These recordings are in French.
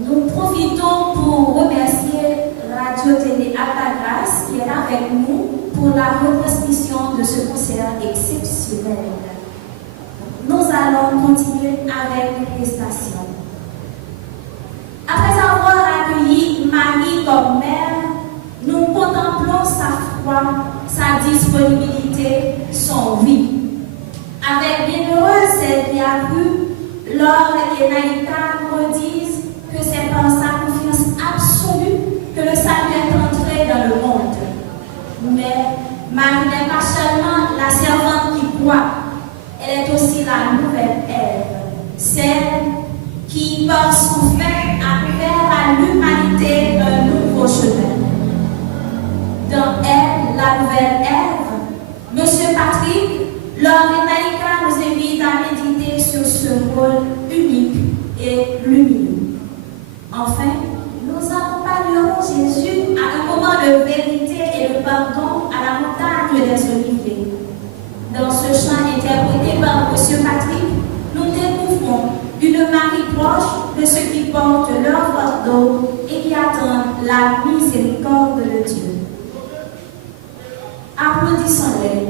Nous profitons pour remercier Radio-Télé Alta-Grâce qui est là avec nous pour la retransmission de ce concert exceptionnel. Nous allons continuer avec les prestations. Après avoir accueilli Marie comme mère, nous contemplons sa foi, sa disponibilité, son oui. Avec bienheureuse celle qui a cru, Laure et Naïka nous redisent que c'est par sa confiance absolue que le salut est entré dans le monde. Mais Marie n'est pas seulement la servante qui croit, elle est aussi la nouvelle Ève, celle qui, par son fait, a ouvert à l'humanité un nouveau chemin. Dans elle, la nouvelle Ève, M. Patrick, Laure et Naïka nous invitent à méditer sur ce rôle unique et lumineux. Enfin, nous accompagnerons Jésus à un moment de vérité et de pardon à la montagne des Oliviers. Dans ce chant interprété par M. Patrick, nous découvrons une Marie proche de ceux qui portent leur fardeau et qui attendent la miséricorde de Dieu. Applaudissons-les.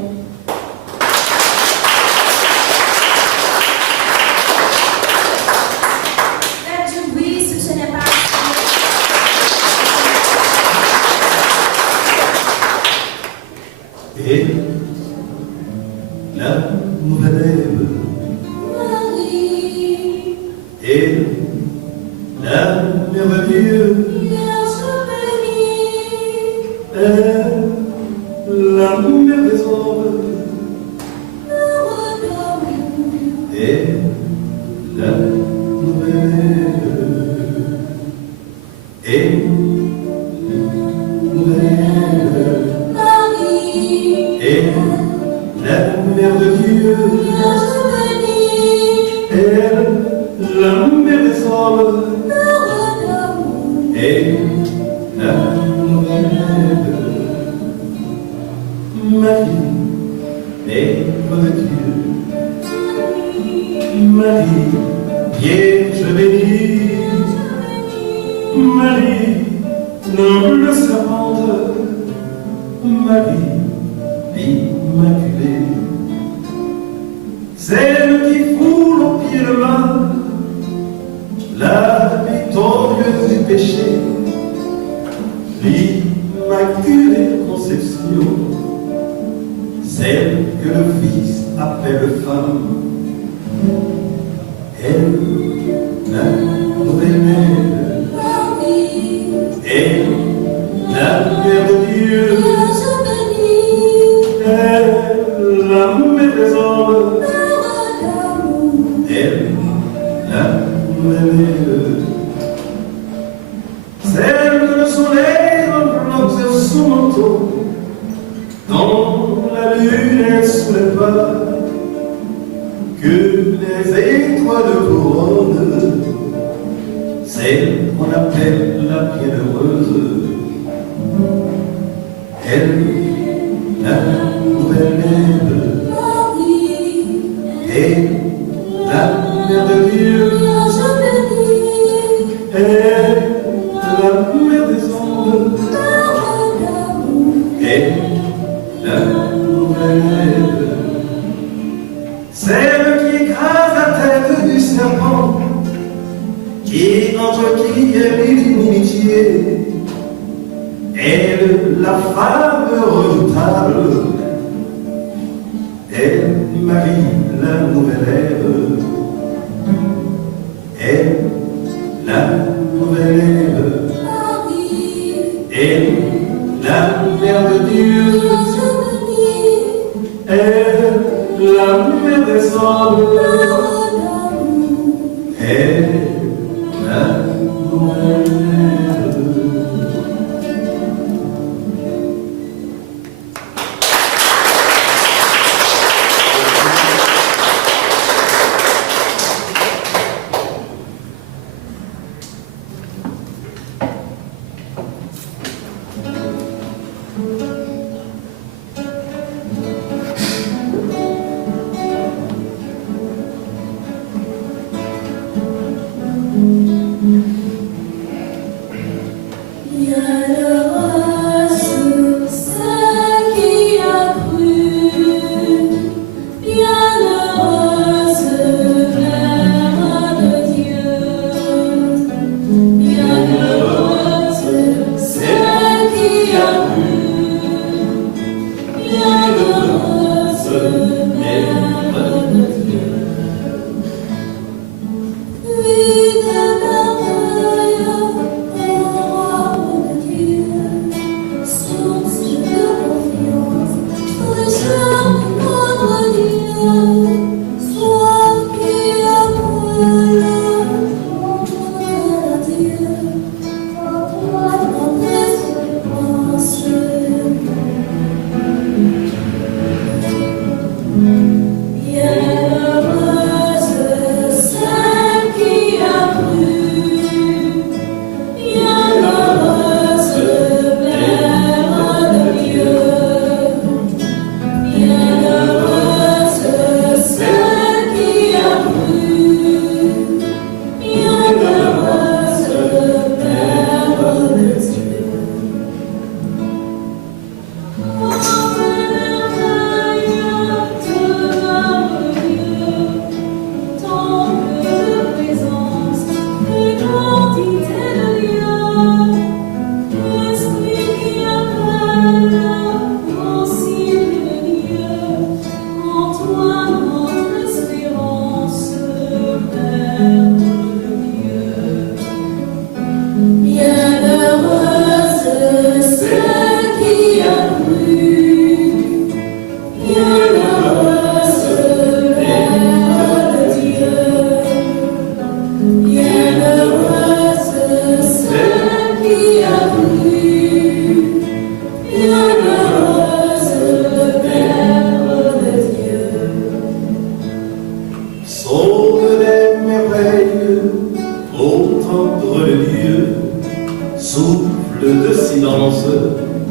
Et la nouvelle Ève, Marie, et la mère de Dieu, et la mère des hommes, et la nouvelle Ève, et et la mère de Dieu, elle, la mère des hommes, et la nouvelle Ève, Marie, mère de Dieu, Marie, Vierge bénie, Marie, noble servante, Marie, l'Immaculée, celle qui foule au pied de main, la victorieuse du péché, l'Immaculée Conception, celle que le Fils appelle femme, elle, la nouvelle mère, elle, la mère de Dieu, la mère des hommes, elle, la nouvelle Ève, celle que le soleil enveloppe sur son manteau, dont la lune est sous les pas, que les étoiles couronnent, celle qu'on appelle la bienheureuse, elle, la nouvelle Ève, et la mère de Dieu, et la mère des hommes, et la nouvelle Ève, celle qui écrase la tête du serpent, entre qui est l'inimitié, elle, la femme redoutable, elle, Marie, la nouvelle Ève, elle, la nouvelle Ève, elle, la mère de Dieu, elle, la mère des hommes, elle, la nouvelle Ève.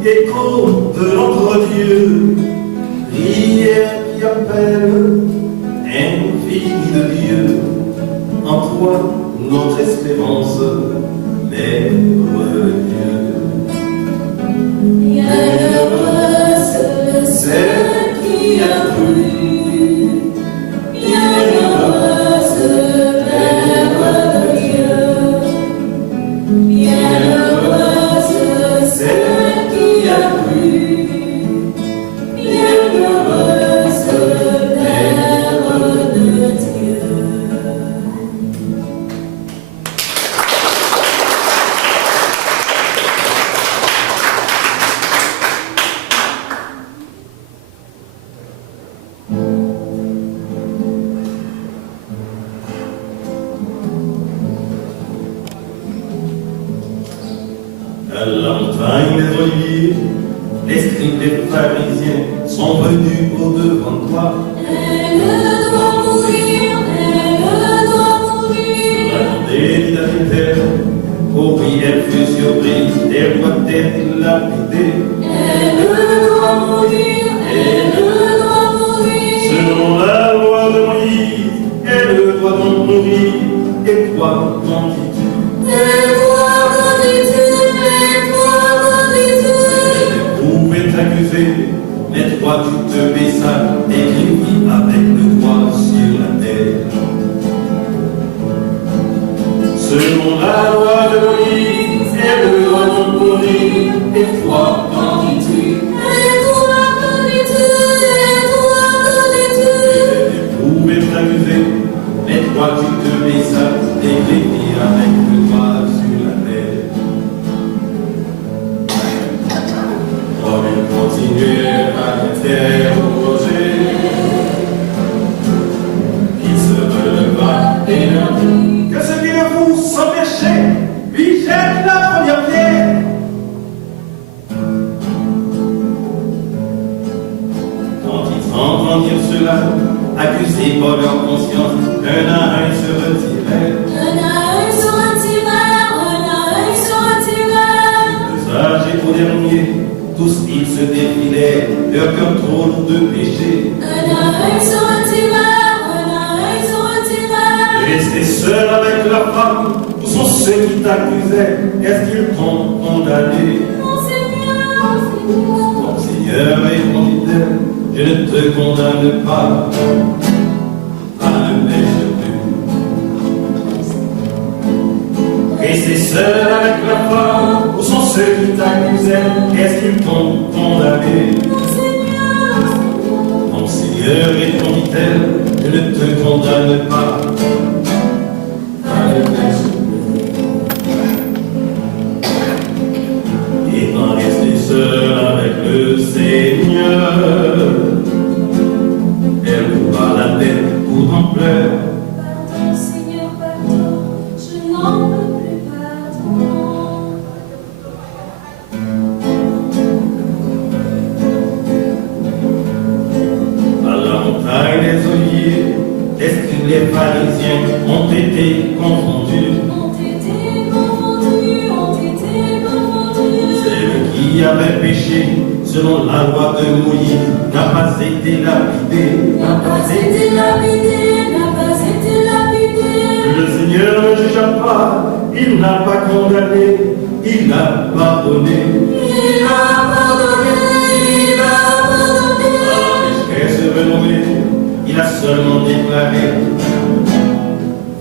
Écho de l'entre-dieu, prière qui appelle, infini de Dieu, en toi notre espérance, Mère de Dieu. Bienheureuse celle qui a cru, bienheureuse Mère de Dieu, bienheureuse celle qui a cru, bienheureuse Mère de Dieu. À la montagne des Oliviers, les scribes des pharisiens sont venus au-devant de toi. Elle doit mourir, elle doit mourir. La dédicataire, oh oui, elle fut surprise, elle doit être lapidée. Elle doit mourir, elle doit mourir. Selon la loi de Moïse, elle doit donc mourir. Et toi, qu'en dis-tu? Et toi, qu'en dis-tu? Et toi, qu'en dis-tu? Elle pouvait t'accuser, mais toi tu te baissas et vis avec le doigt sur la terre. Selon la loi de Moïse, elle doit donc mourir. Et toi, qu'en dis-tu? Et toi, qu'en dis-tu? Et toi, qu'en dis-tu? Elle pouvait t'accuser, mais toi tu te baissas et vis avec le doigt sur la terre. Oh, il continuait à l'interroger. Il se releva et leur dit: que ce qui le vous sans péché, lui jette la première pierre. Quand ils entendirent cela, accusés par leur conscience, un à un se retirèrent. Un à un se retirèrent, un à un se retirèrent. Le sage et au dernier, tous ils se défilèrent, leur cœur trop lourd de péché. Un à un se retirèrent, un à un se retirèrent. Restés seuls avec la femme, où sont ceux qui t'accusaient? Est-ce qu'ils t'ont condamné? Mon Seigneur, Seigneur. Mon Seigneur, répondit-elle, je ne te condamne pas. Ah, ne pêche plus. Restés seuls avec la femme, où sont ceux qui t'accusaient? Est-ce qu'ils t'ont condamné? Mon Seigneur, Seigneur. Mon Seigneur, répondit-elle, je ne te condamne pas. Ah, ne pêche plus. Étant resté seul avec le Seigneur, elle coupa la tête tout en pleurs. Pardon, Seigneur, pardon, je n'en peux plus, pardon. À la montagne des Oliviers, les scribes, les pharisiens ont été confondus. Ont été confondus, ont été confondus. Celle qui avait péché selon la loi de Moïse n'a pas été lapidée. N'a pas été lapidé, n'a pas été lapidé. Le Seigneur ne jugea pas, il n'a pas condamné, il a pardonné. Il a pardonné, il a pardonné. La pécheresse renommée, il a seulement déclaré: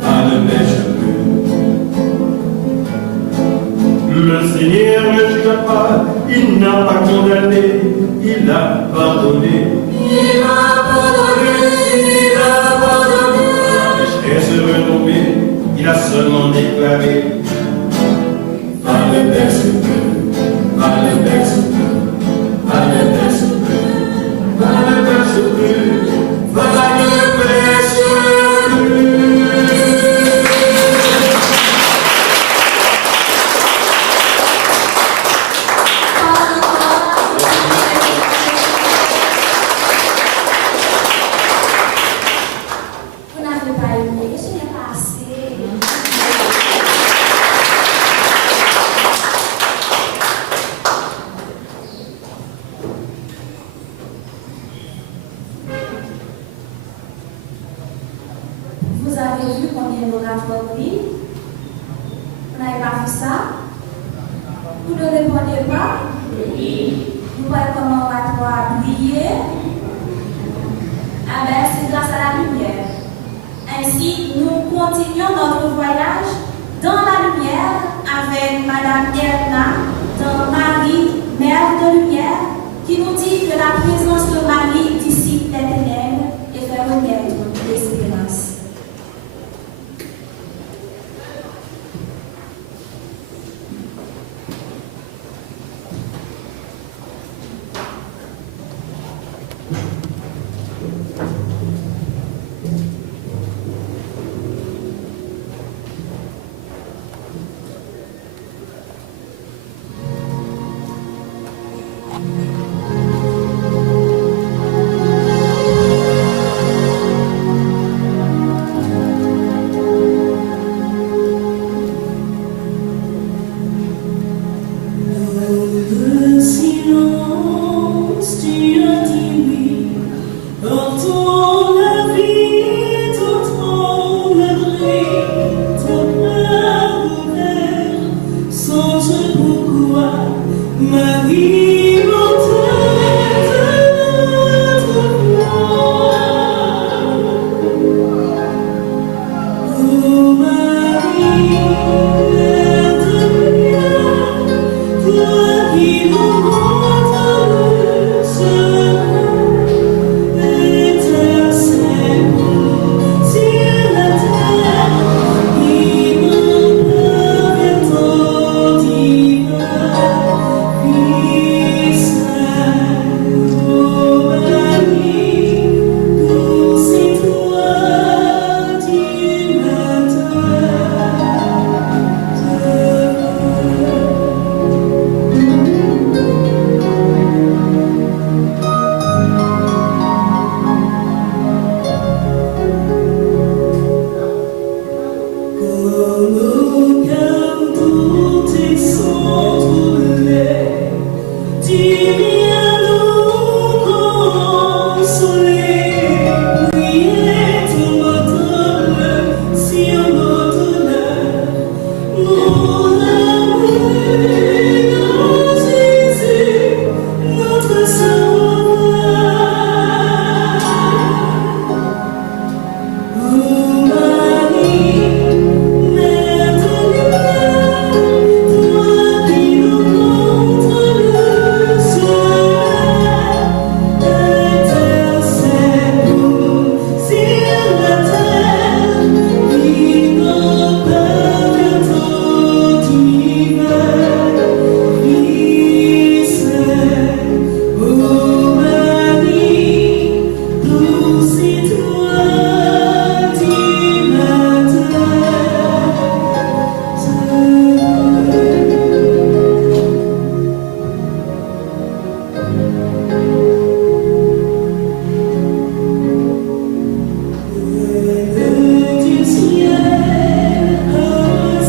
ah, ne pêche plus. Le Seigneur ne jugea pas, il n'a pas condamné, il a pardonné. Il a pardonné, il a pardonné. La pécheresse renommée, carré. Va le Père Suprême, va le Père Suprême, va le Père Suprême, va le Père Suprême, va le Père Vous n'avez pas aimé, qu'est-ce qui est passé? Vous avez vu combien d'orateurs brillent? Vous n'avez pas vu ça? Vous ne répondez pas? Vous voyez comment l'oratoire briller? Ah ben, c'est grâce à la lumière. Ainsi, nous continuons notre voyage dans la lumière avec Madame Erna, dans Marie, Mère de Lumière, qui nous dit que la présence de Marie dissipe les ténèbres et fait renaître l'espérance. Le silence, tu as dit oui. Portons la vie, t'entrons le bruit, ton cœur ouvert. Songe pourquoi Marie montait de notre gloire. Oh Marie, Mère de lumière, toi qui nous montres le chemin, étincelle sur la terre, innombrable ton divin Fils saint. Oh Marie, douce étoile du matin, quand nos cœurs tout et sont troublés, tu viens nous consoler. Priez ton automne sur nos douleurs, mon amour, grand Jésus, notre Sauveur. Oh Marie, Mère de lumière, toi qui nous montres le chemin, étincelle sur la terre, innombrable ton divin Fils saint. Oh Marie, douce étoile du matin, du ciel,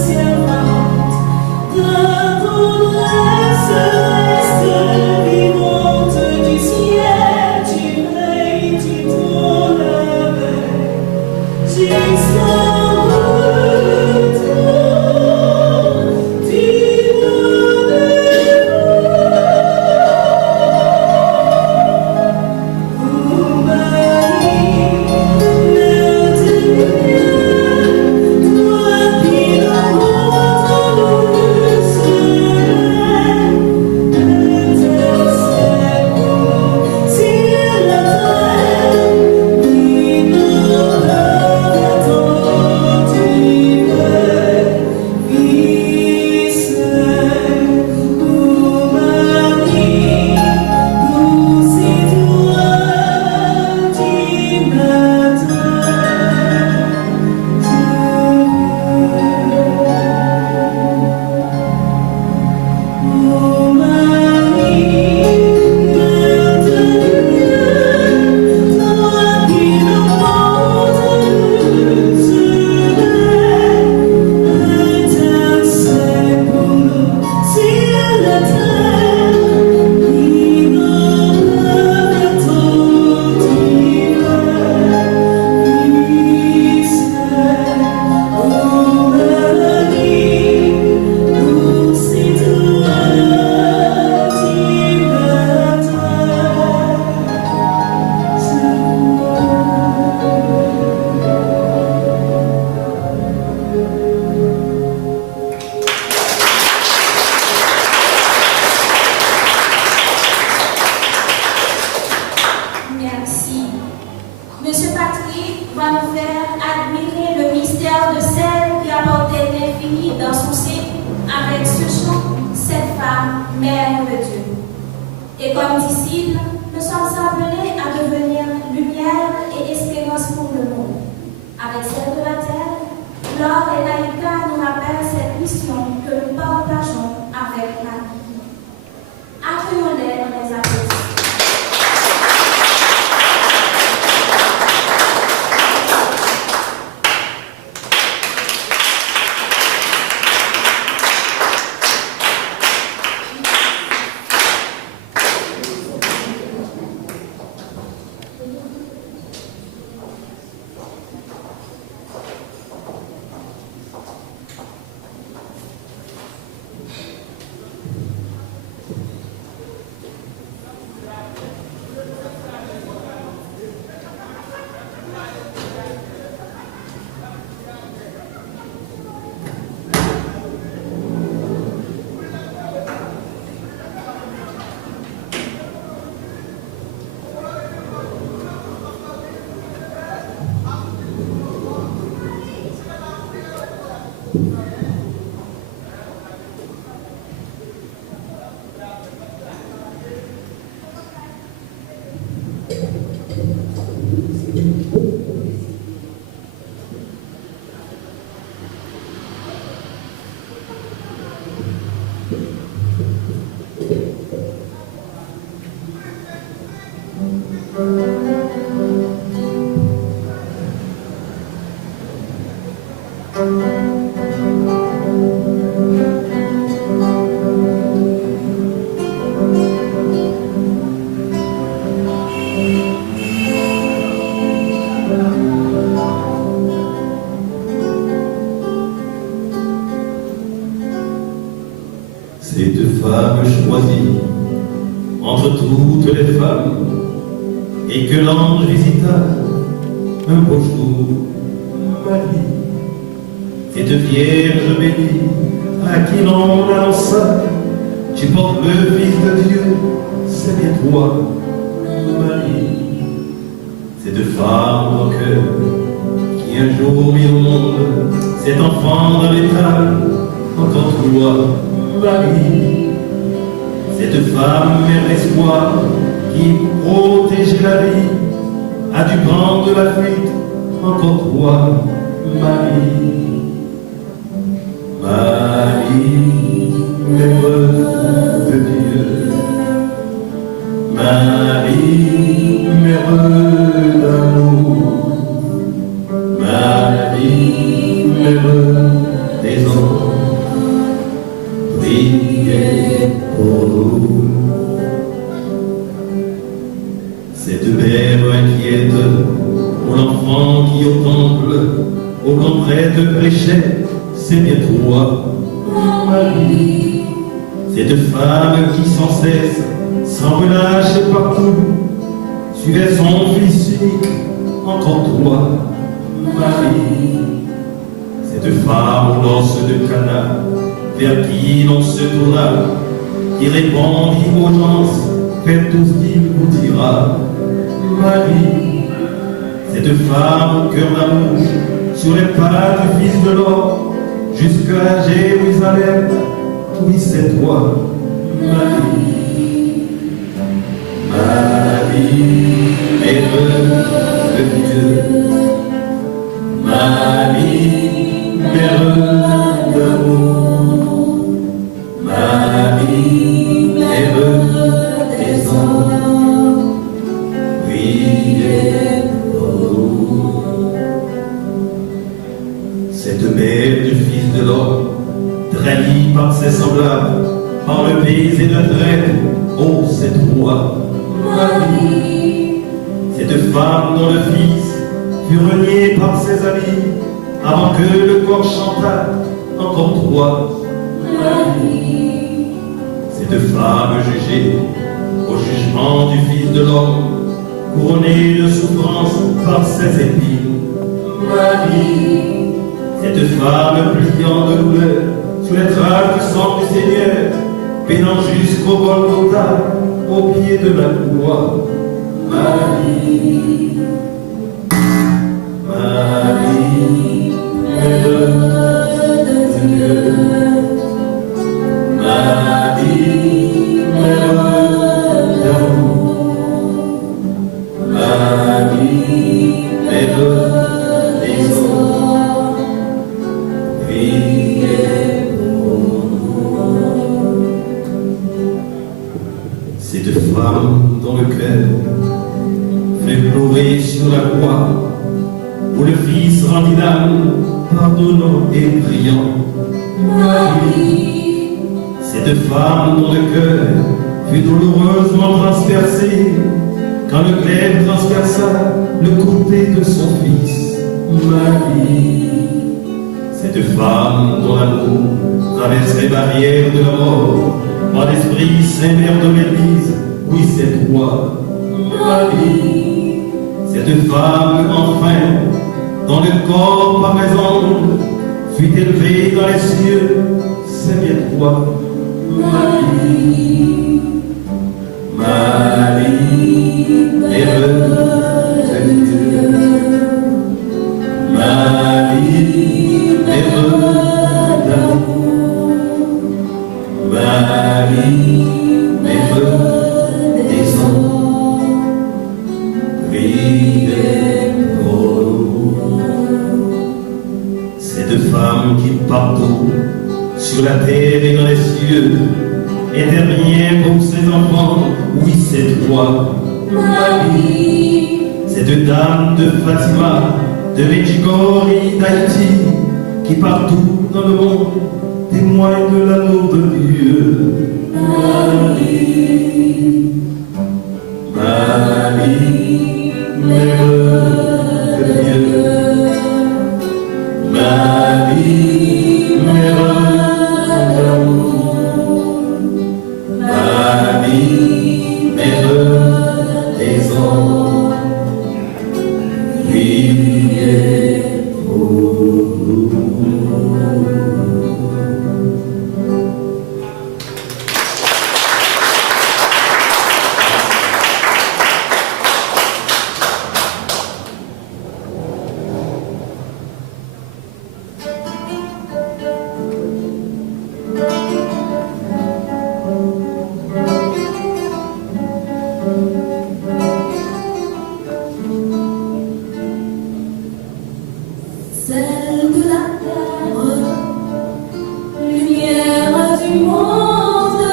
servante, ta tendresse reste vivante. Du ciel, tu veilles, tu tournes la veille, jusqu'au retour du Oh Marie, Mère de lumière, toi qui nous montres le chemin, étincelle sur la terre, innombrable admirer le mystère de celle qui apportait l'infini dans son sein avec ce chant, cette femme, mère de Dieu. Et comme disciples, nous sommes appelés à devenir lumière et espérance pour le monde. Avec celle de la terre, Laure et Naïka nous rappellent cette mission que nous partageons avec la vie. Accueillons-les dans les applaudissements. Cette femme choisie entre toutes les femmes, et que l'ange visita un beau jour, Marie, cette vierge bénie à qui l'on annonça, tu portes le Fils de Dieu, c'est bien toi, Marie. Cette femme au cœur qui un jour mit au monde cet enfant dans l'étal, encore toi, Marie. Cette femme, mère d'espoir, qui protégeait la vie, a dû prendre la fuite, encore toi, Marie. Marie, mère de Dieu, Marie, mère d'amour, Marie, mère des anges, priez pour nous. Cette mère inquiète pour l'enfant qui au temple, au grand prêtre prêchait, c'est bien toi, Marie. Cette femme qui sans cesse, sans relâche partout, suivait son fils unique, encore toi, Marie. Cette femme aux noces de Cana, vers qui l'on se tourna, qui répondit aux gens, faites tout ce qu'il vous dira, Marie. Cette femme au cœur d'amour, sur les pas du Fils de l'homme, jusqu'à Jérusalem, oui c'est toi, Marie. Marie, mère de Dieu, Marie, mère d'amour, Marie, mère des anges, priez pour nous. Cette mère du Fils de l'homme, trahie par ses semblables, par le baiser d'un traître, oh c'est toi, Marie. Cette femme dont le Fils fut renié par ses amis, avant que le corps chantât, encore toi, Marie. Cette femme jugée au jugement du Fils de l'homme, couronnée de souffrance par ses épines, Marie. Cette femme pliant de douleur sous les traces du sang du Seigneur, peinant jusqu'au Golgotha, au pied de la croix, Marie. Marie. sentit l'âme pardonnant et priant. Marie, Cette femme dont le cœur fut douloureusement transpercé, quand le glaive transperça le côté de son fils. Marie, cette femme dont l'amour traverse les barrières de la mort, par l'Esprit Saint-Mère de l'Église, oui c'est toi. Marie, cette femme enfin, dont le corps par les anges fut élevé dans les cieux, c'est bien toi. Marie, Marie, Mère de Dieu, Marie, Mère d'amour, Marie, Mère des anges, priez pour nous. Cette femme qui partout, sur la terre et dans les cieux, était rien pour ses enfants, oui c'est toi. Marie, cette dame de Fatima, de Medjugorje, d'Haïti, qui partout dans le monde témoigne de l'amour de Dieu. Marie, Marie, Mère de Dieu, Marie, Mère d'amour, Marie, Mère des anges, priez pour nous. celle de la terre, lumière du monde,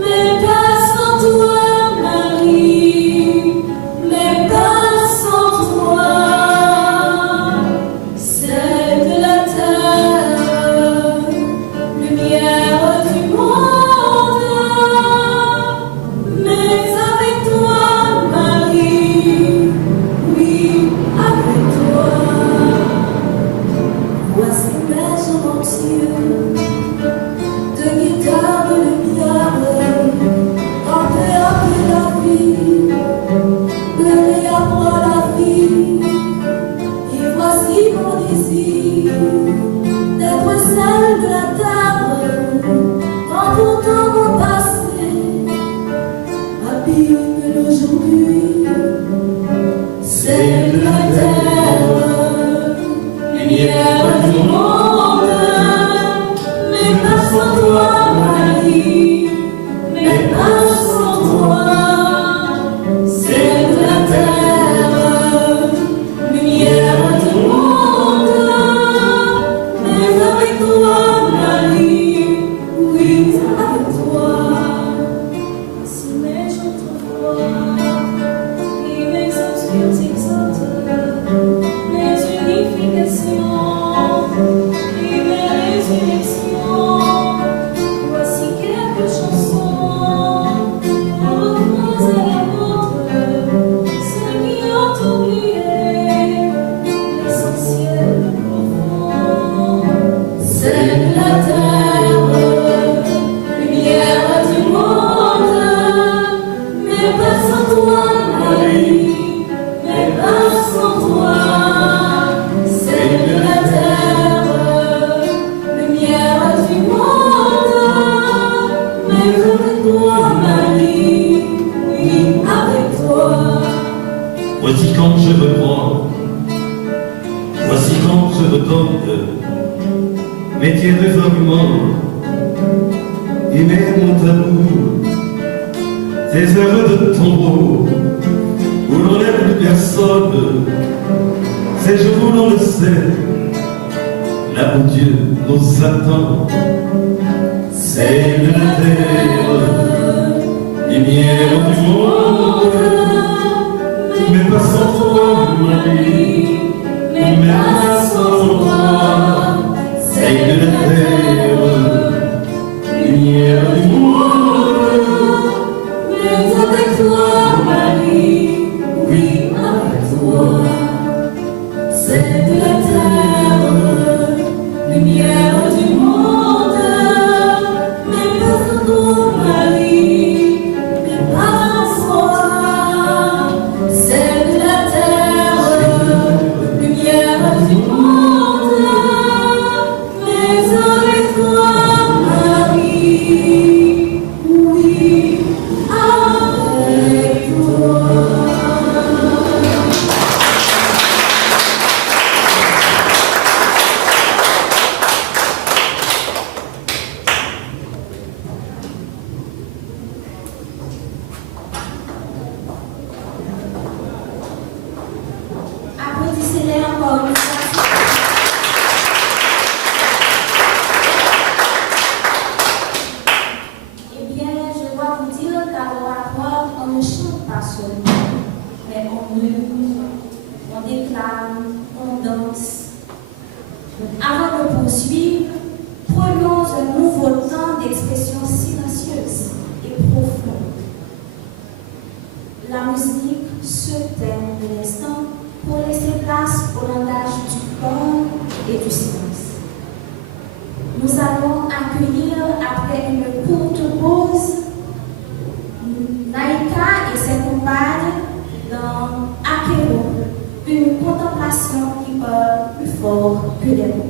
mais pas sans toi, Marie, mais pas sans toi, celle de la terre, lumière du monde, mais avec toi, Marie, oui, avec toi. Voici mes gentils de guitare de lumière, après la vie, de après la vie. Et voici mon désir d'être celle de la terre, quand pourtant mon passé abîme l'aujourd'hui. Celle de la terre, lumière du monde, mais pas sans toi, Marie, mais pas sans toi. Celle de la terre, lumière du monde, mais avec toi, Marie, oui, avec toi. Si mes jours t'envoient, et mes obscurs t'exaltent, mes unifications et mes résurrections. Voici quelques chansons pour reposer la vôtre, ceux qui ont oublié l'essentiel profond. C'est la terre, lumière du monde, mais pas sans toi, Marie, mais pas sans toi. C'est de la terre, lumière du monde, mais avec toi, Marie, oui, avec toi. Voici quand je reprends, voici quand je retombe mes tièdes arguments et mes mon amour, ces heures de tombeau où l'on n'est plus personne, ces jours où l'on le sait, là où Dieu nous attend. C'est de la terre, lumière du monde, mais pas sans toi, Marie, Mais c'est de la terre, lumière du monde, mais pas ton Marie, mais pas foi. C'est de la terre, lumière du monde, mais avec toi, Marie, oui, avec toi. Applaudissez-les encore une fois. Eh bien, je dois vous dire qu'à on ne chante pas seulement, mais on murmure, on déclame, on danse. Avant de poursuivre, prenons un nouveau temps d'expression silencieuse et profonde. La musique se tait de l'instant pour laisser place au langage du corps et du silence. Nous allons accueillir, après une courte pause, Naïka et ses compagnes dans Akero, une contemplation qui parle plus fort que les mots.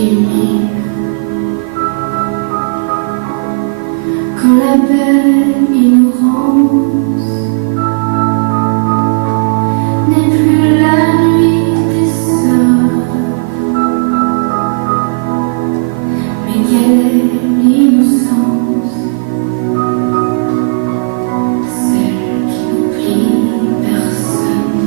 gémir. Quand la belle ignorance n'est plus la nuit des sœurs, mais quelle est l'innocence, celle qui n'oublie personne.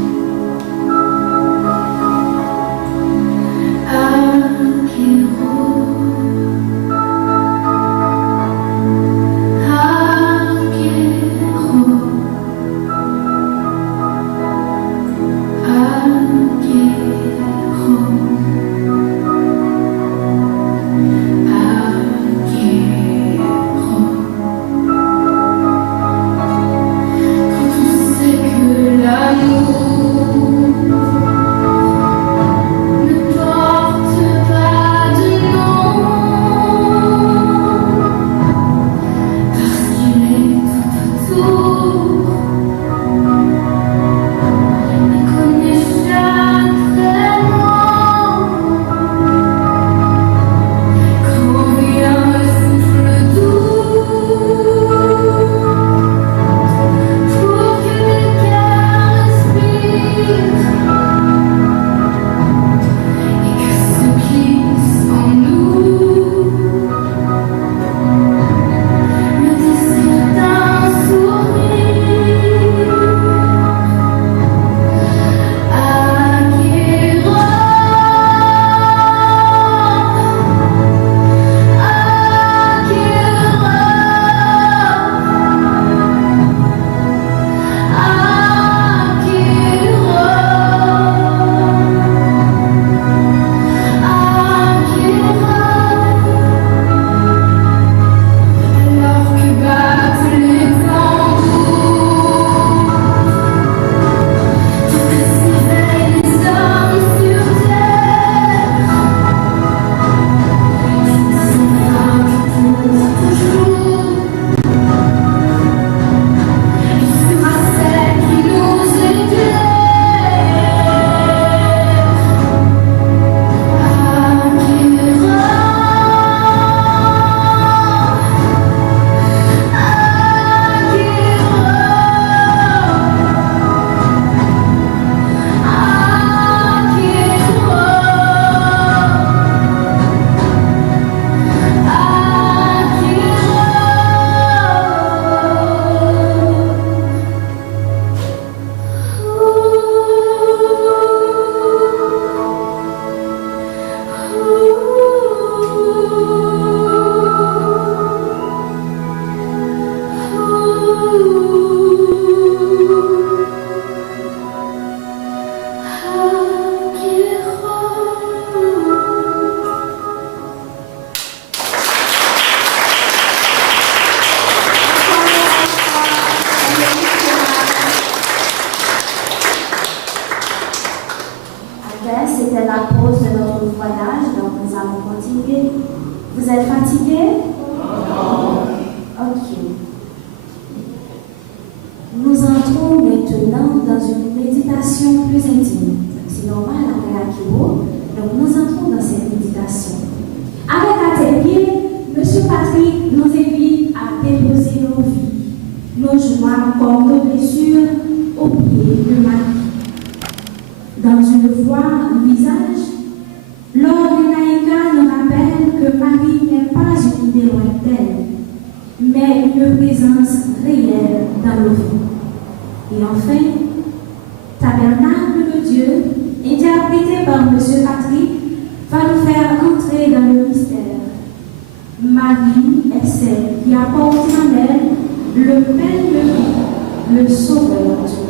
C'était la pause de notre voyage, donc nous allons continuer. Vous êtes fatigués? Ok. Nous entrons maintenant dans une méditation plus intime. C'est normal après Akibo. Donc nous entrons dans cette méditation. Avec Atelier, M. Patrick nous invite à déposer nos vies, nos joies comme nos blessures au pied de Marie. Dans une voix, un visage, Lord Naïka nous rappelle que Marie n'est pas une idée lointaine, mais une présence réelle dans nos vies. Et enfin, Tabernacle de Dieu, interprété par M. Patrick, va nous faire entrer dans le mystère. Marie est celle qui apporte en elle le pain de vie, le sauveur du monde.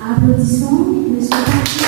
Applaudissons, M. Patrick.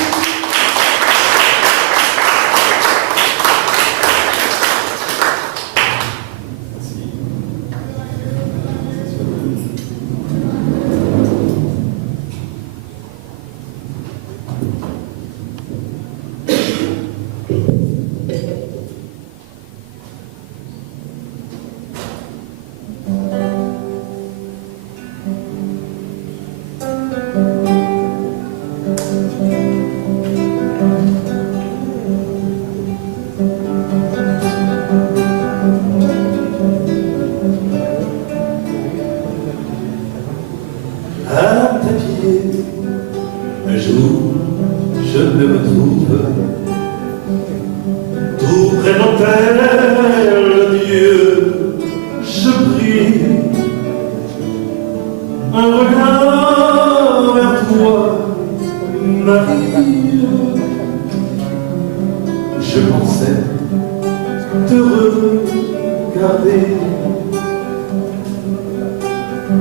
regardé.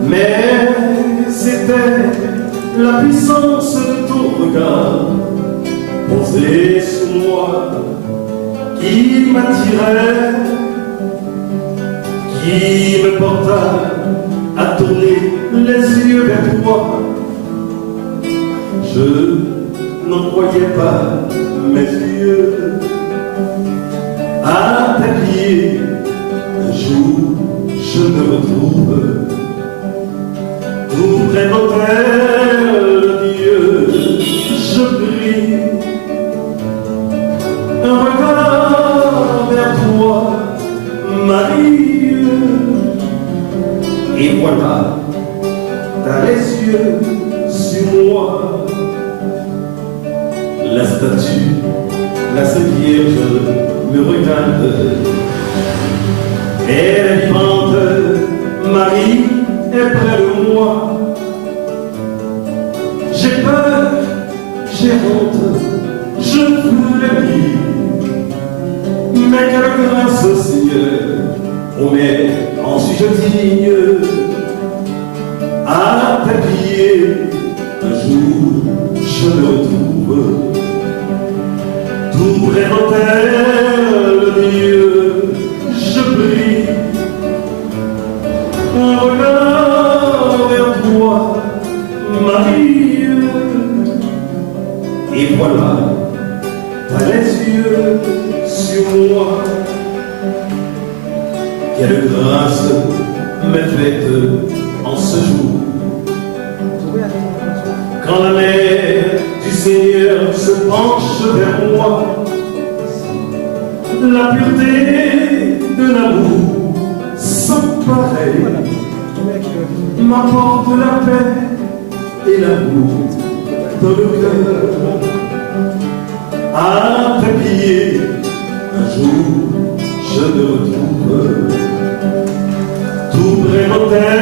Mais c'était la puissance de ton regard posé sur moi qui m'attirait, qui me porta à tourner les yeux vers toi. Je n'en croyais pas mes yeux. À tes pieds, un jour je me retrouve tout près de l'autel de Dieu. Je prie un regard vers toi, Marie, et voilà, t'as les yeux sur moi. La statue, la Sainte Vierge me regarde. Elle est vivante, Marie est près de moi. J'ai peur, j'ai honte, je voulais dire, mais quelle grâce, Seigneur, oh mais en suis-je digne. À tes pieds, un jour je me retrouve tout près de l'autel de Dieu. Je prie un regard vers toi, Marie, et voilà, t'as les yeux sur moi. Quelle grâce m'est faite en ce jour, quand la main du Seigneur se penche vers moi. La pureté de l'amour sans pareil m'apporte la paix et l'amour dans le cœur. À tes pieds, un jour je me retrouve tout près de l'autel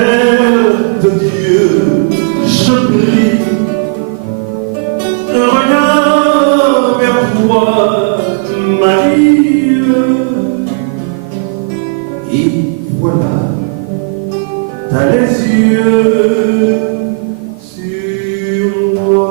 de Dieu. Je prie un regard vers toi, Marie, et voilà, t'as les yeux sur moi.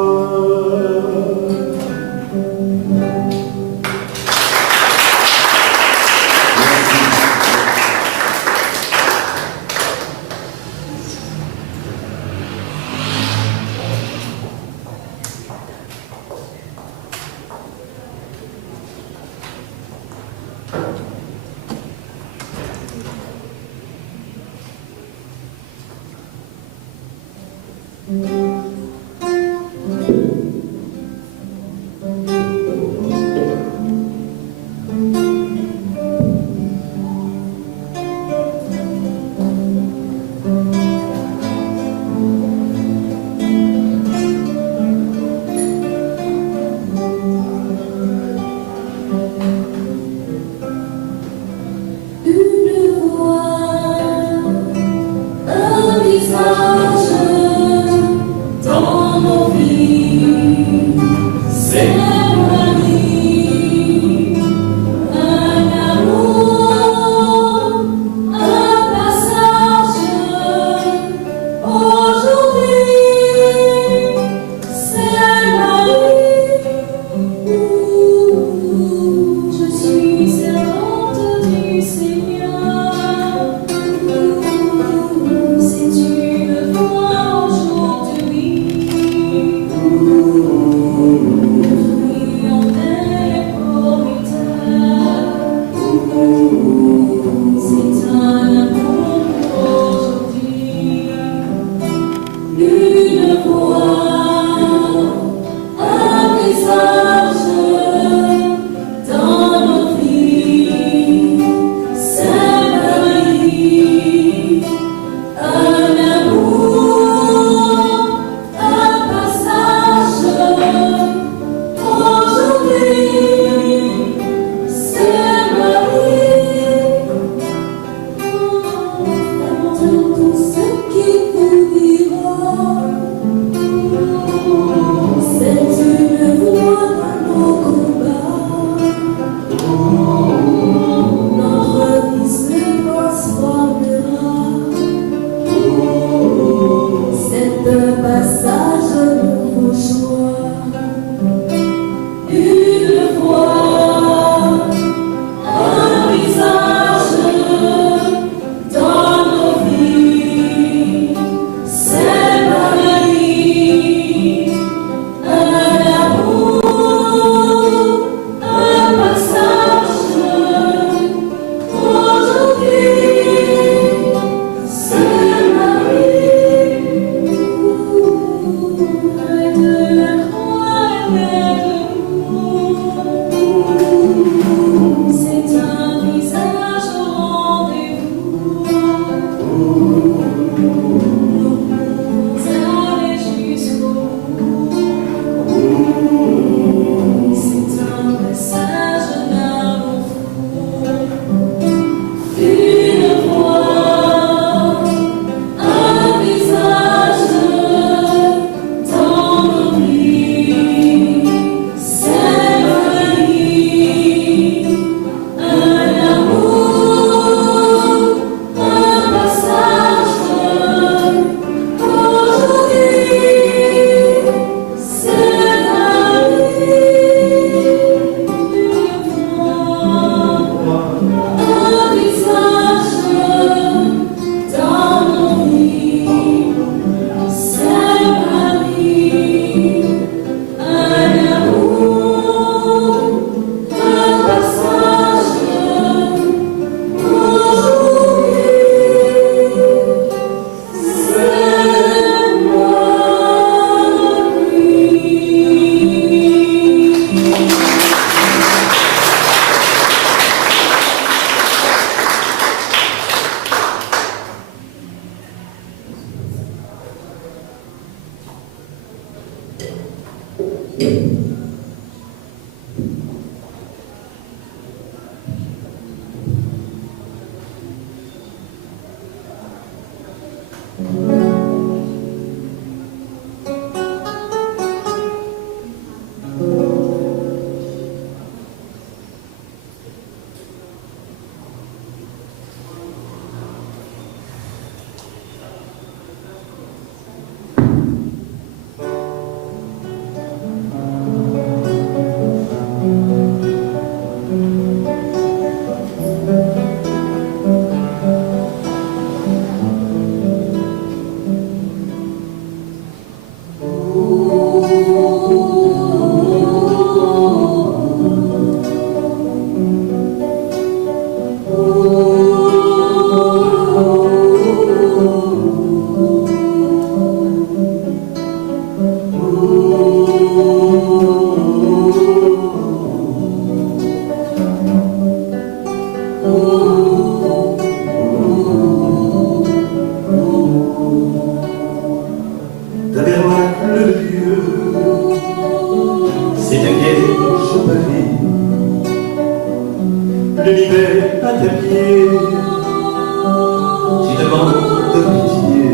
qui demande de pitié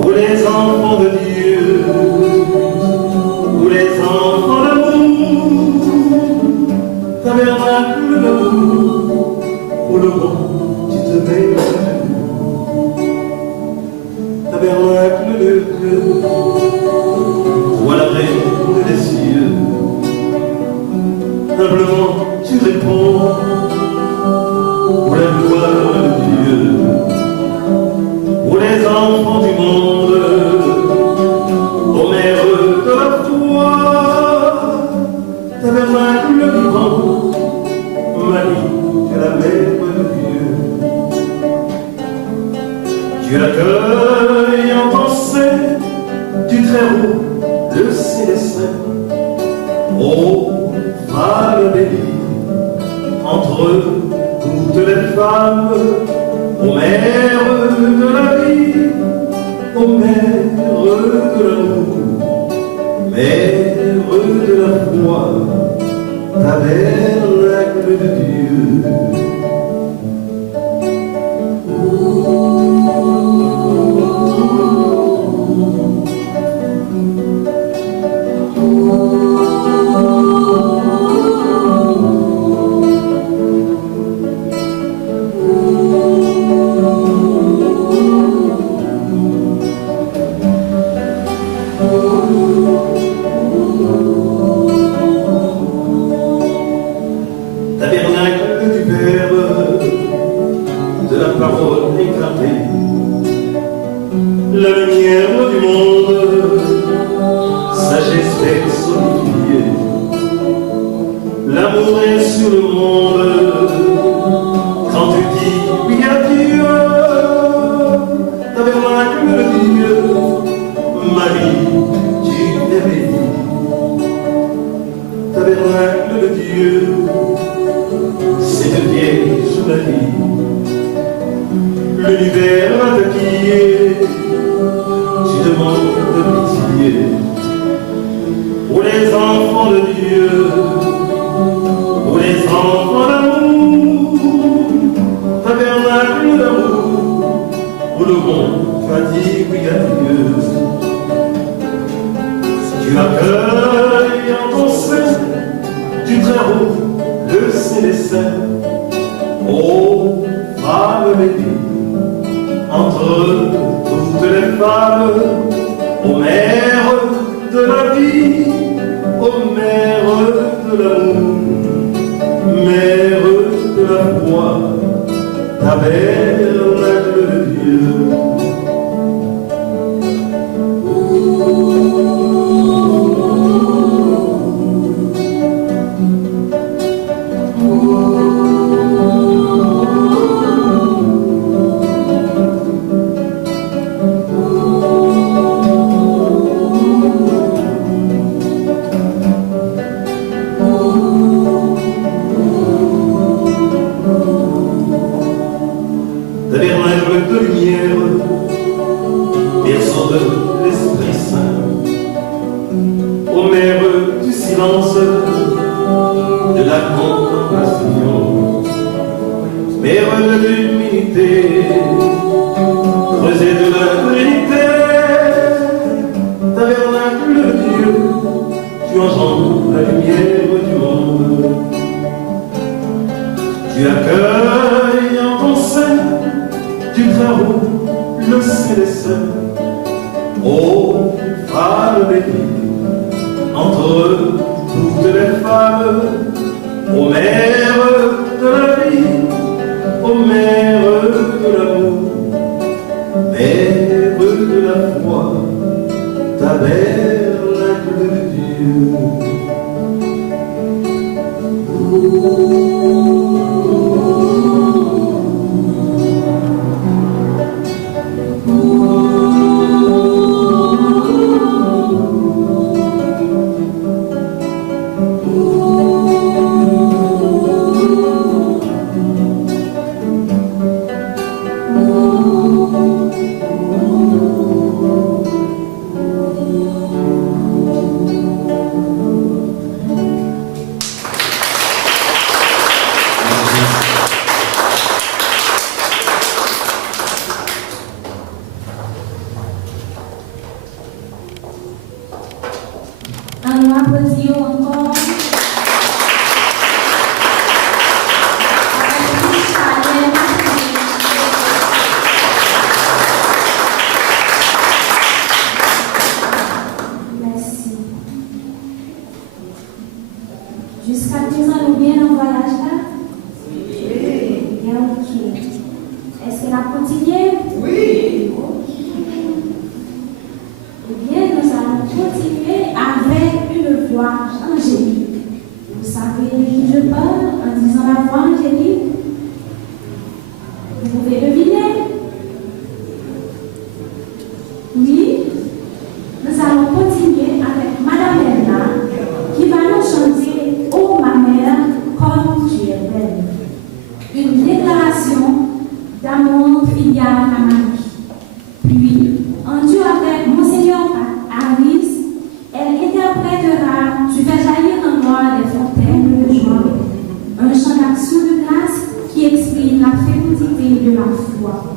pour les enfants de Dieu, pour les enfants d'amour, tabernacle d'amour, pour le monde qui te met tabernacle de Dieu, toi la reine des cieux, humblement tu réponds pour la gloire de Dieu, pour les enfants du monde, ô mère de la foi, tabernacle vivant, Marie, tu es la mère de Dieu. Tu l'accueilles en pensée du Très-Haut, le céleste. Ô femme bénie, entre toutes les femmes, ô mère de la vie, ô mère de l'amour, mère de la foi, tabernacle de Dieu. Tabernacle du Verbe, de la parole éclatée, la lumière du monde, sagesse personnifiée, l'amour est sur le monde, quand tu dis oui à Dieu, tabernacle de Dieu, Marie, tu es bénie, tabernacle de Dieu, cette vierge Marie, l'univers va te plier, tu demandes de pitié pour les enfants de Dieu, pour les enfants d'amour, tabernacle d'amour, pour le monde va dire oui à Dieu. Tu accueilles en ton sein du Très-Haut, le céleste. Ô femme bénie, entre toutes les femmes, ô mère de la vie, ô mère de l'amour, mère de la foi, tabernacle de Dieu. Tabernacle de lumière, berceau de l'Esprit Saint, ô mère du silence, de la contemplation, mère de l'humilité, creuset de la Trinité, tabernacle de Dieu, tu engendres la lumière du monde, tu accueilles en ton sein du Très-Haut, le céleste. Ô femme bénie, entre toutes les femmes, ô mère de la vie, ô mère de l'amour, mère de la foi, tabernacle de Dieu. une déclaration d'amour filial à Marie. Puis, en duo avec Monseigneur Harris, elle interprétera Tu fais jaillir en moi des fontaines de joie, un chant d'action de grâce qui exprime la fécondité de la foi.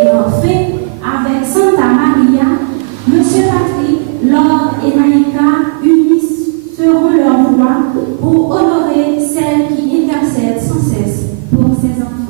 Et enfin, avec Santa Maria, Monsieur Patrick, Laure et Naïka unissent leur voix pour honorer celle qui intercède sans cesse pour ses enfants.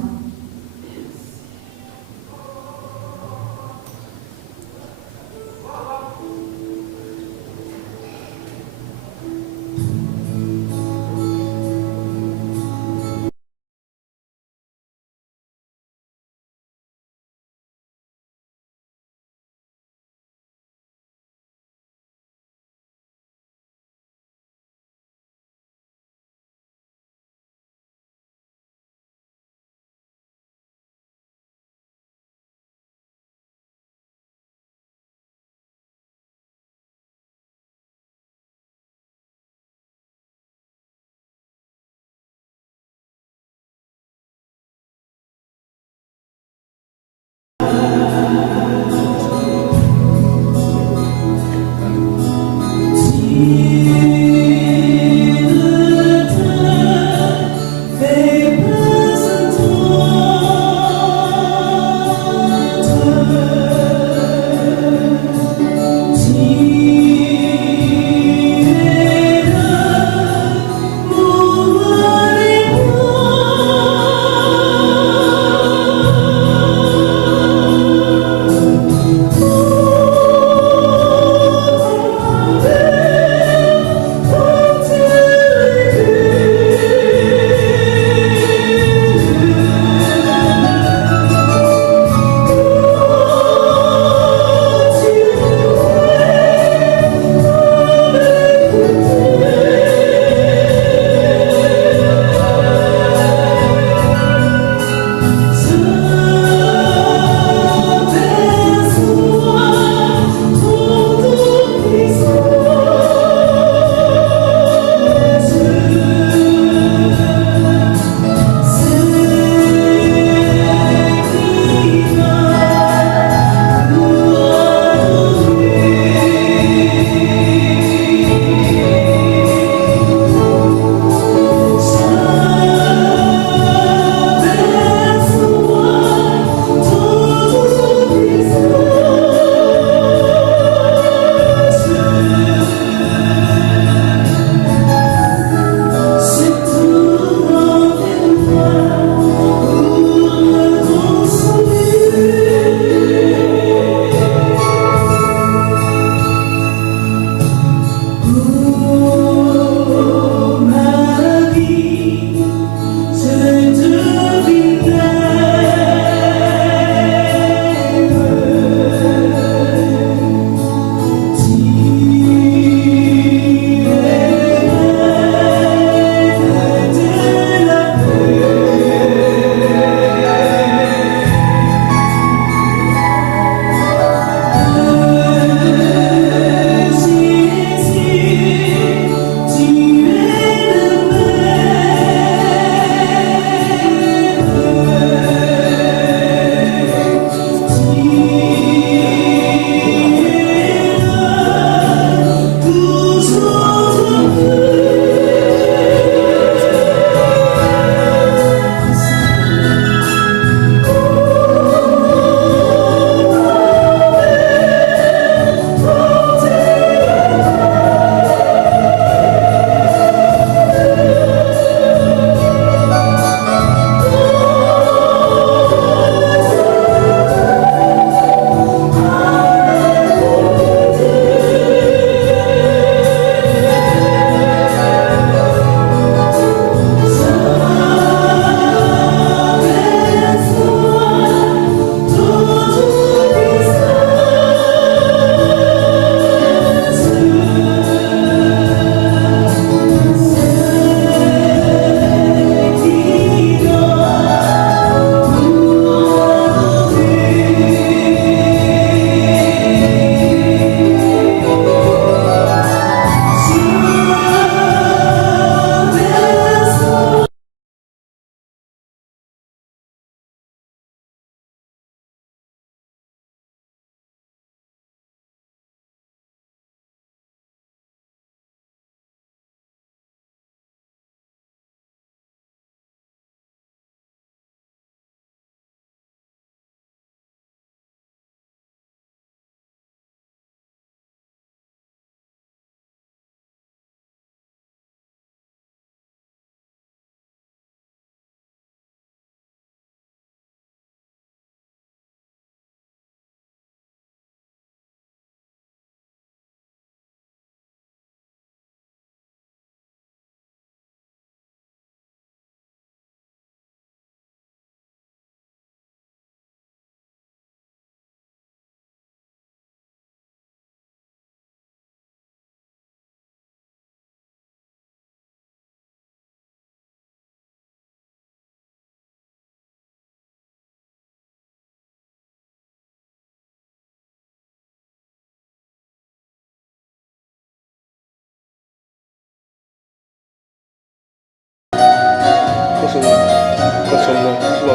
Tu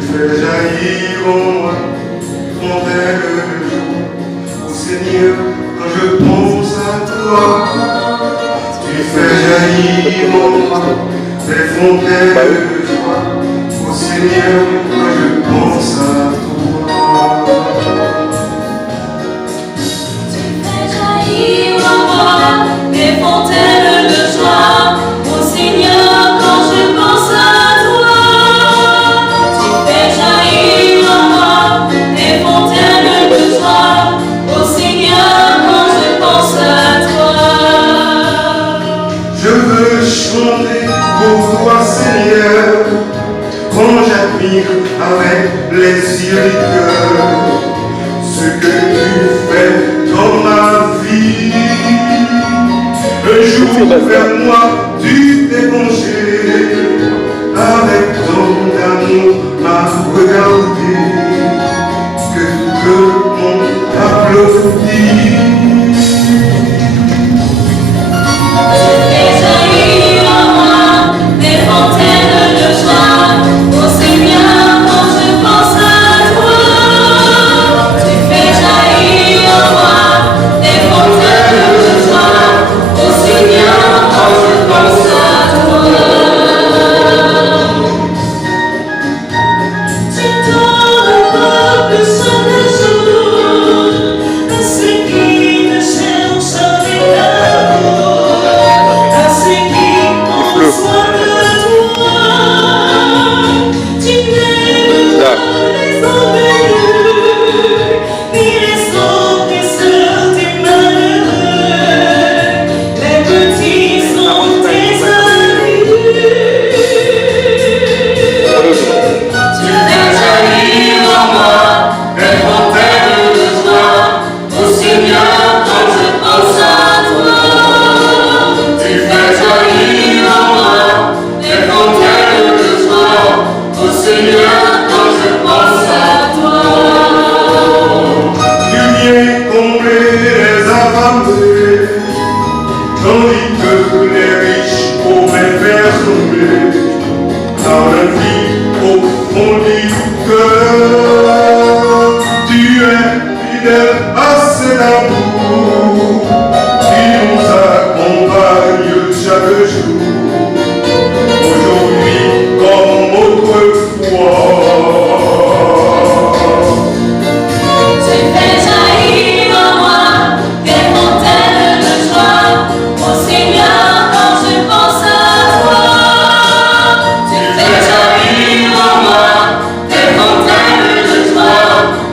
fais jaillir en moi, fontaine de jour. Ô Seigneur, quand je pense à toi, tu fais jaillir en moi des fontaines de joie. Ô Seigneur, quand je pense à toi. Tu fais jaillir en moi des fontaines de joie. Ô Seigneur, quand je pense à toi. Tu fais jaillir en moi des fontaines de joie. Ô Seigneur, quand je pense à toi. Je veux chanter pour toi, Seigneur, quand j'admire avec plaisir du cœur ce que tu fais dans ma vie. Un jour vers moi, tu t'es penché, avec ton amour m'a regardé, que tout le monde applaudit. Tu fais jaillir en moi des fontaines de joie. Ô Seigneur, quand je pense à toi. Tu fais jaillir en moi des fontaines de joie. Ô Seigneur, quand je pense à toi. Tu donnes au peuple son jour, à ceux qui te cherchent avec amour, à ceux qui ont soin de toi. Tu n'aimes pas les orgueilleux, ni les oppresseurs des malheureux. Les petits sont tes amis. Tu fais jaillir en moi des fontaines de joie. Ô Seigneur, quand je pense à toi. Tu fais jaillir en moi des fontaines de joie. Ô Seigneur, quand je pense à toi. Tu viens combler les affamés, tandis que les riches pourraient faire tomber dans la vie au fond du cœur. Tu es fidèle à cet amour qui nous accompagne chaque jour, aujourd'hui comme autrefois. Tu fais jaillir en moi des fontaines de joie. Ô Seigneur, quand je pense à toi. Tu fais jaillir en moi des fontaines de joie.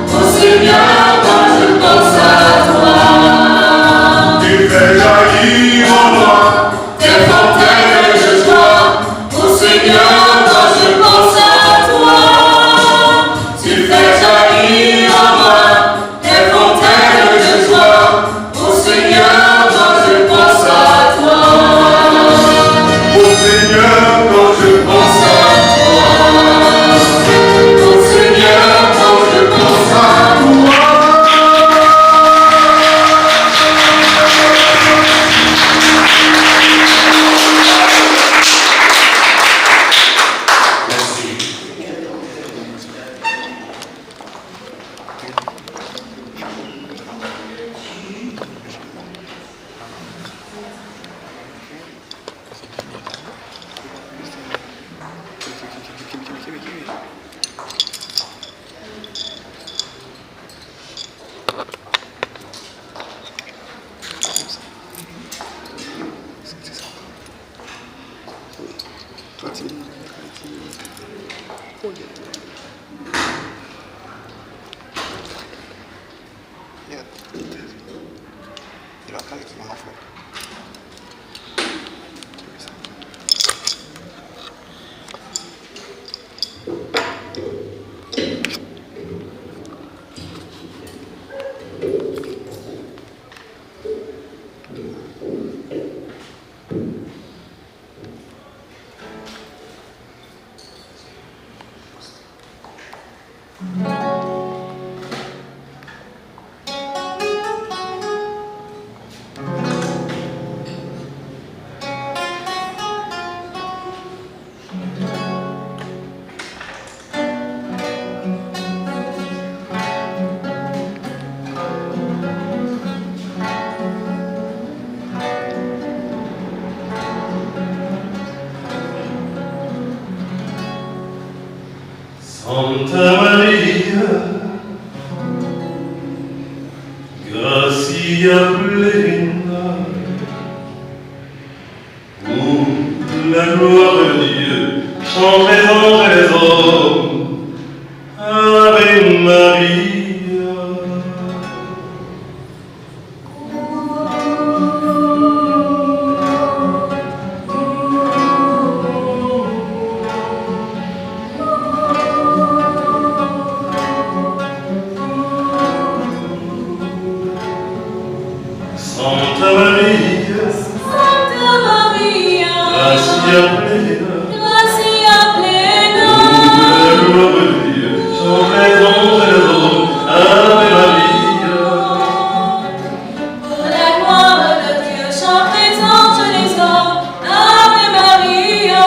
Ô Seigneur, quand je pense à toi. Tu fais jaillir en moi Des fontaines de joie. Ô Seigneur, quand je pense à toi. Tu fais jaillir en moi des fontaines de joie. Ô Seigneur, quand je pense à toi. Ô Seigneur, quand je pense à toi. Ô Seigneur, quand je pense à toi. Santa Maria, Gracia plena, où la gloire de Dieu chante les anges et les hommes. Ave Maria. Santa Maria, Gracia plena, la gloire de Dieu chante les anges et les hommes. Ave Maria. Pour la gloire de Dieu, chante les anges et les hommes. Ave Maria.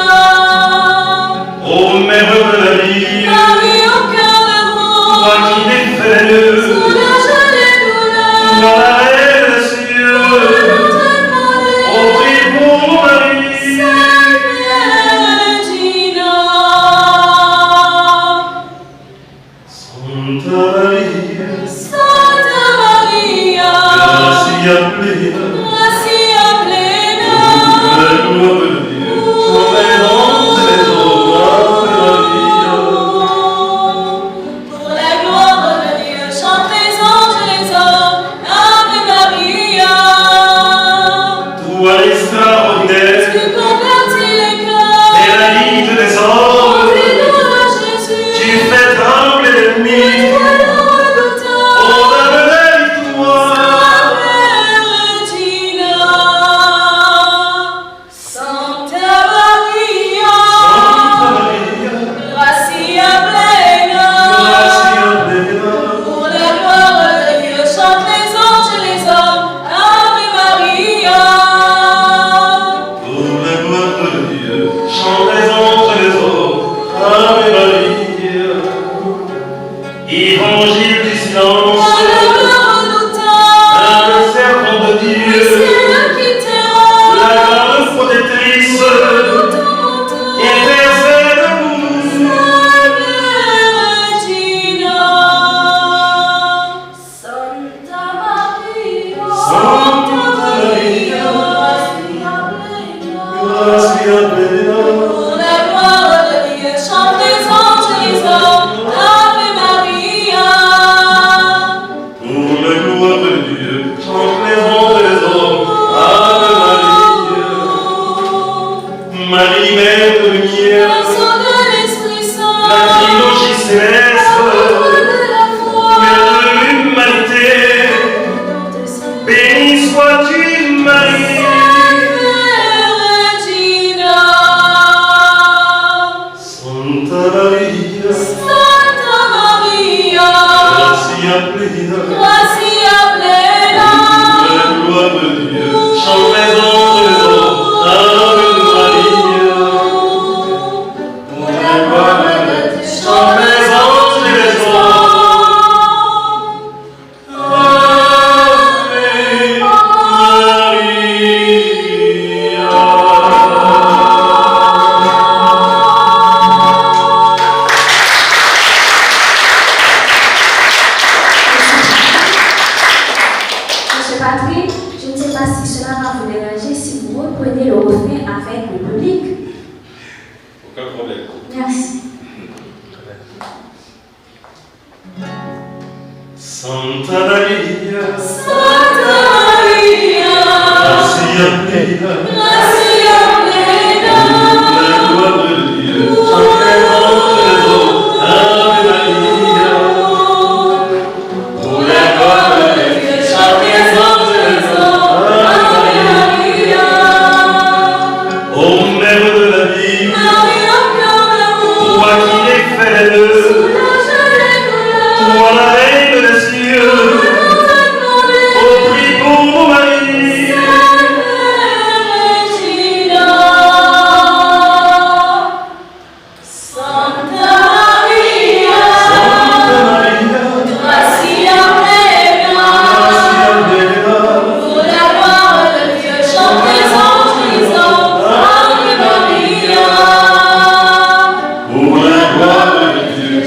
Ô mère de la vie, Marie au cœur de toi rose, qui défais le soulage les douleurs. dans la reine des cieux, ô prie pour nous, Marie. Santa Maria, Gracia plena, la gloire de Dieu chante les anges et les hommes. Ave Maria. Pour la gloire de Dieu, chante les anges et les hommes. Ave Maria. Toi l'extraordinaire, Tu convertis les cœurs. et la ligne des hommes, Conduis-nous à Jésus. tu fais trembler l'ennemi. Soyons redoutables. Ô dame de la victoire, Regina. Santa Maria. Santa Maria, Gracia plena. Gracia plena, Pour la gloire de Dieu, chante les anges et les hommes. Ave Maria. pour la gloire de Dieu chante les anges et les hommes. Ave Maria. Évangile du silence, un servant de Dieu, la grande protectrice, intercède pour nous. Santa Maria, Gracia plena, Pour la gloire de Dieu, chante les anges et les hommes. Ave Maria. pour la gloire de Dieu chante les anges et les hommes. Ave Maria. Marie, mère de lumière, Berceau de l'Esprit Saint. la trilogie céleste, Parole de la foi. mère de l'humanité, béni sois-tu, Marie. Regina. Santa Maria, Santa Maria. Gracia plena, Gracia plena. la gloire de Dieu chante les anges et les hommes. Ave Maria. Pour la gloire de Dieu, chante les anges et les hommes. Monsieur Patrick, je ne sais pas si cela va vous déranger si vous reprenez le refrain avec le public. Aucun problème. Merci. Santa Maria, Santa Maria. Gracia plena, Gracia plena. la gloire de Dieu chante les anges et les hommes. Ave Maria. Pour la gloire de Dieu, chante les anges et les hommes. Ave Maria. Ô mère de la vie, Marie au cœur de toi rose, qui défais le soulage les douleurs. toi la reine des cieux, ô prie pour nous, Marie. Regina. Santa Maria. Santa Maria, Gracia plena. Gracia plena, Pour la gloire de Dieu, chante les anges et les hommes. Ave Maria. pour la gloire de Dieu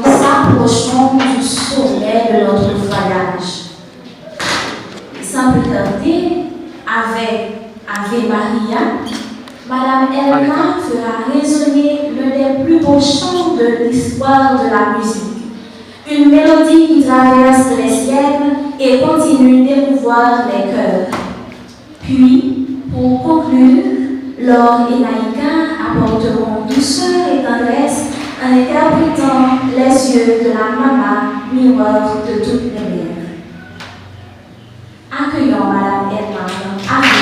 nous s'approchons du sommet de notre voyage. Sans plus tarder, avec Ave Maria, Madame Elma fera résonner l'un des plus beaux chants de l'histoire de la musique. Une mélodie qui traverse les siècles et continue d'émouvoir les cœurs. Puis, pour conclure, Laure et Naïka apporteront douceur et tendresse en interprétant les yeux de la maman, miroir de toutes les mères. Accueillons Madame Elma dans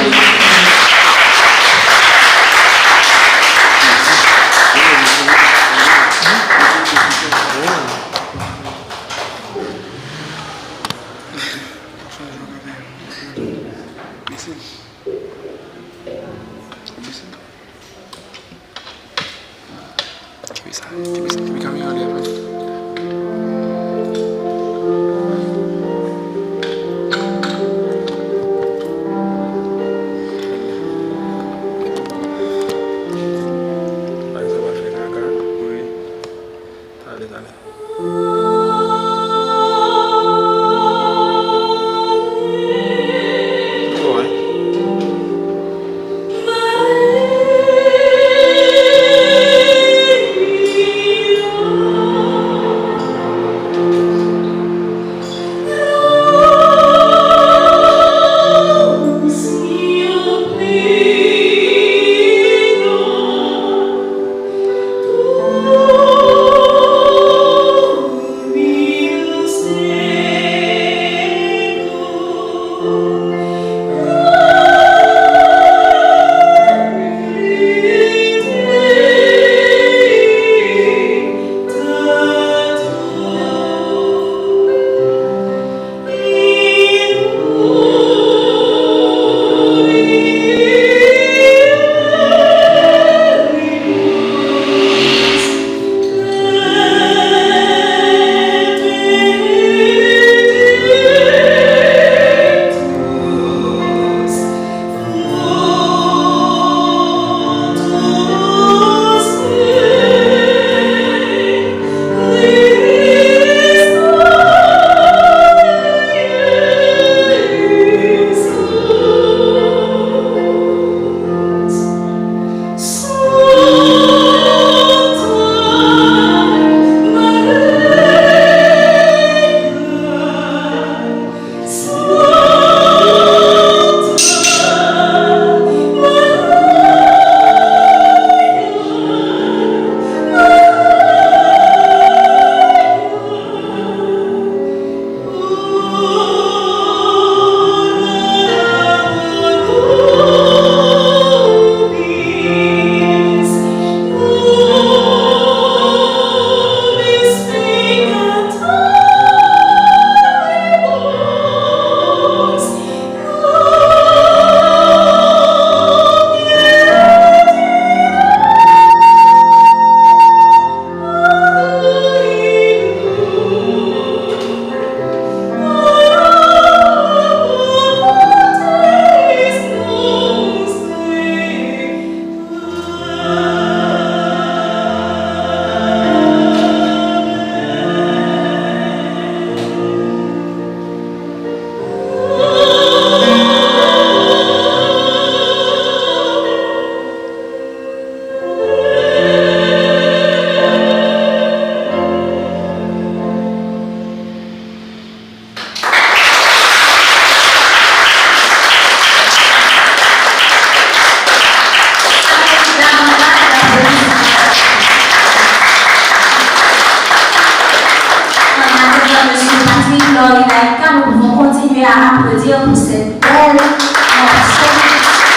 applaudir pour cette belle morceau.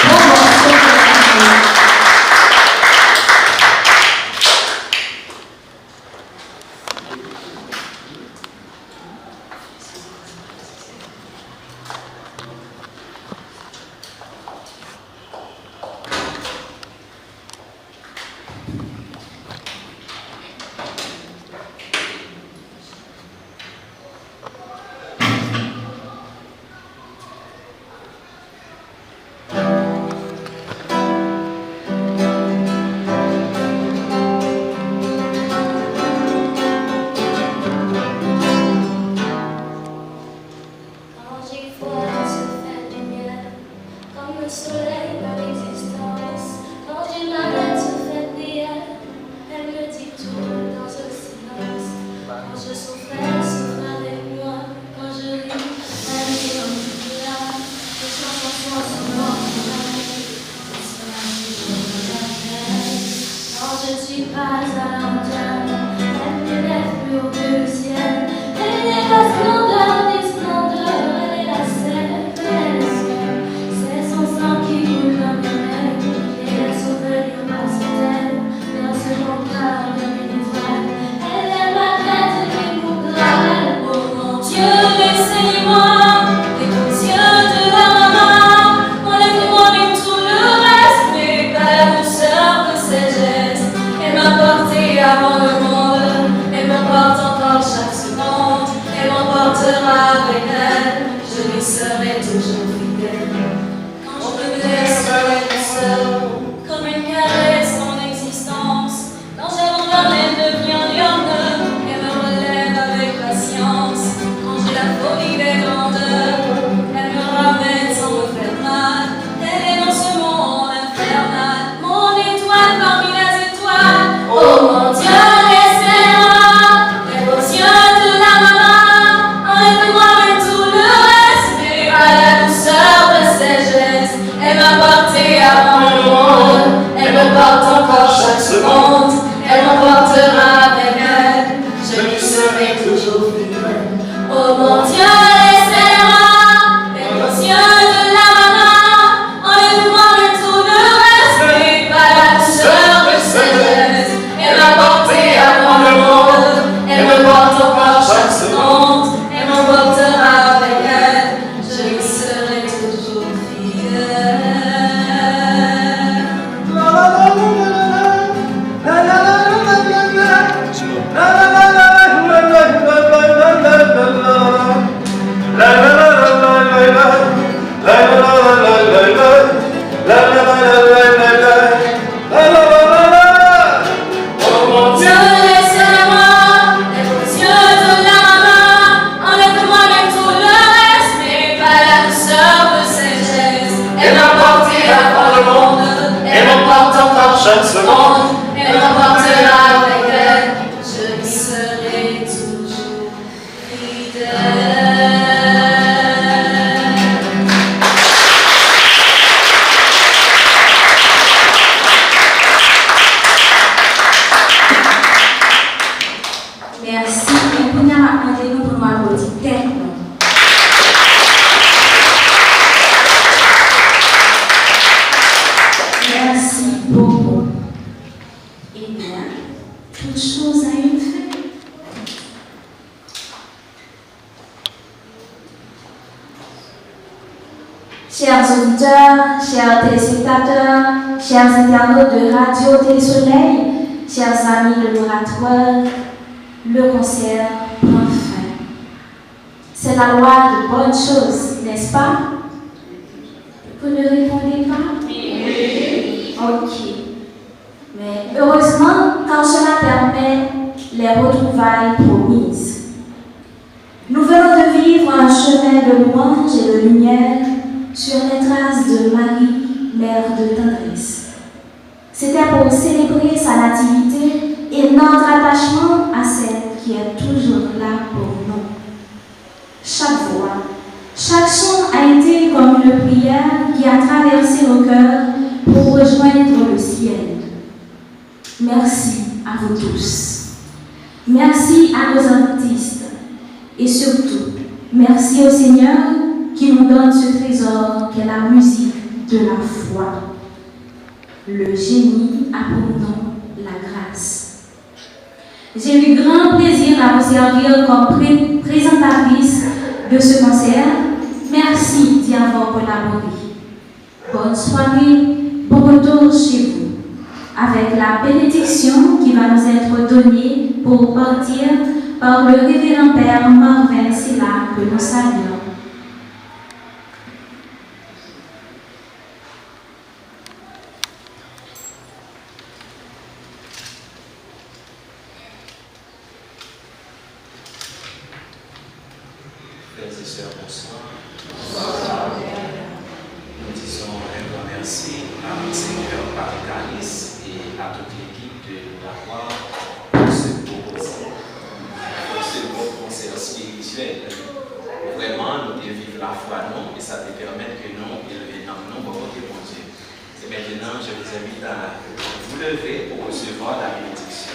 Bon morceau de la vie. je souffrais, souffre avec moi. Quand je ris, elle est comme tout là. Les chansons sont moi. Non, je ne suis pas à la hauteur. Elle m'élève plus haut que le ciel. Elle n'est pas splendeur des splendeurs. Elle est la céleste. C'est son sang qui coule dans mes veines. Et la souvenir passe elle. Dans ce mon cœur de mes étoiles. Elle est ma tête et mes boucles. Oh mon Dieu, laissez-moi les beaux yeux de la maman. Enlève-moi même tout le reste, mais pas la douceur de ses gestes. Elle m'a porté avant le monde, elle m'emporte encore chaque seconde. Elle m'emportera avec elle, je lui serai toujours fidèle. Quand je me laisserai seul, comme une caresse en existence. Quand j'abandonne, elle devient lionne, elle me relève avec patience. Quand j'ai la folie des grandeurs, elle me ramène sans me faire mal. Elle est dans ce monde infernal, mon étoile parmi les étoiles. Oh mon Dieu, laissez-moi les beaux yeux de la maman. Enlève-moi même tout le reste, mais pas la douceur de ses gestes. Elle m'a porté avant le monde, elle me porte encore chaque seconde. Elle m'emportera avec elle, je lui serai toujours fidèle. Oh mon Dieu, laissez-moi les beaux yeux de la maman. Enlève-moi même tout le reste, mais pas la douceur de ses gestes. Elle m'a porté avant le monde, elle me porte encore chaque seconde. Elle m'emportera avec elle, je lui serai toujours fidèle. Oh mon Dieu, laissez-moi les beaux yeux de la maman. Enlève-moi même tout le reste, mais pas la douceur de ses gestes. Elle m'a porté avant le monde, elle m'emporte encore chaque seconde. Elle m'emportera avec elle, je lui serai toujours fidèle. Merci. Et pour nous apprendre nous pour nous applaudir tête. Merci beaucoup. Eh bien, toute chose a une fin. Chers auditeurs, chers téléspectateurs, chers internautes de Radio Télésoleil, chers amis de l'oratoire, le concert prend fin. C'est la loi de bonnes choses, n'est-ce pas? Vous ne répondez pas? Oui. Ok. Mais heureusement, quand cela permet les retrouvailles promises. Nous venons de vivre un chemin de louange et de lumière sur les traces de Marie, mère de tendresse. C'était pour célébrer sa nativité et notre attachement à celle qui est toujours là pour nous. Chaque voix, chaque son a été comme une prière qui a traversé nos cœurs pour rejoindre le ciel. Merci à vous tous. Merci à nos artistes. Et surtout, merci au Seigneur qui nous donne ce trésor qu'est la musique de la foi. Le génie a pour nom la grâce. J'ai eu grand plaisir à vous servir comme présentatrice de ce concert. Merci d'y avoir collaboré. Bonne soirée, bon retour chez vous. Avec la bénédiction qui va nous être donnée pour partir par le révérend Père Marvin Silla que nous saluons. Frères et sœurs, bonsoir. Nous disons un grand merci à Monseigneur Paritalis et à toute l'équipe de l'oratoire pour ce beau concert. spirituel. Vraiment, nous devons vivre la foi, non, et ça te permet que nous élever dans nous, bon Dieu. Et maintenant, je vous invite à vous lever pour recevoir la bénédiction.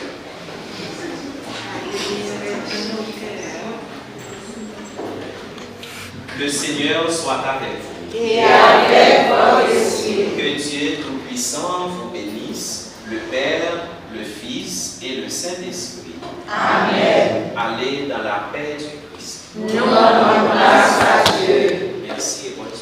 Le Seigneur soit avec vous. Et avec votre esprit. Que Dieu Tout-Puissant vous bénisse, le Père, le Fils et le Saint-Esprit. Amen. Allez dans la paix du Christ. Nous rendons grâce à Dieu. Merci et bonne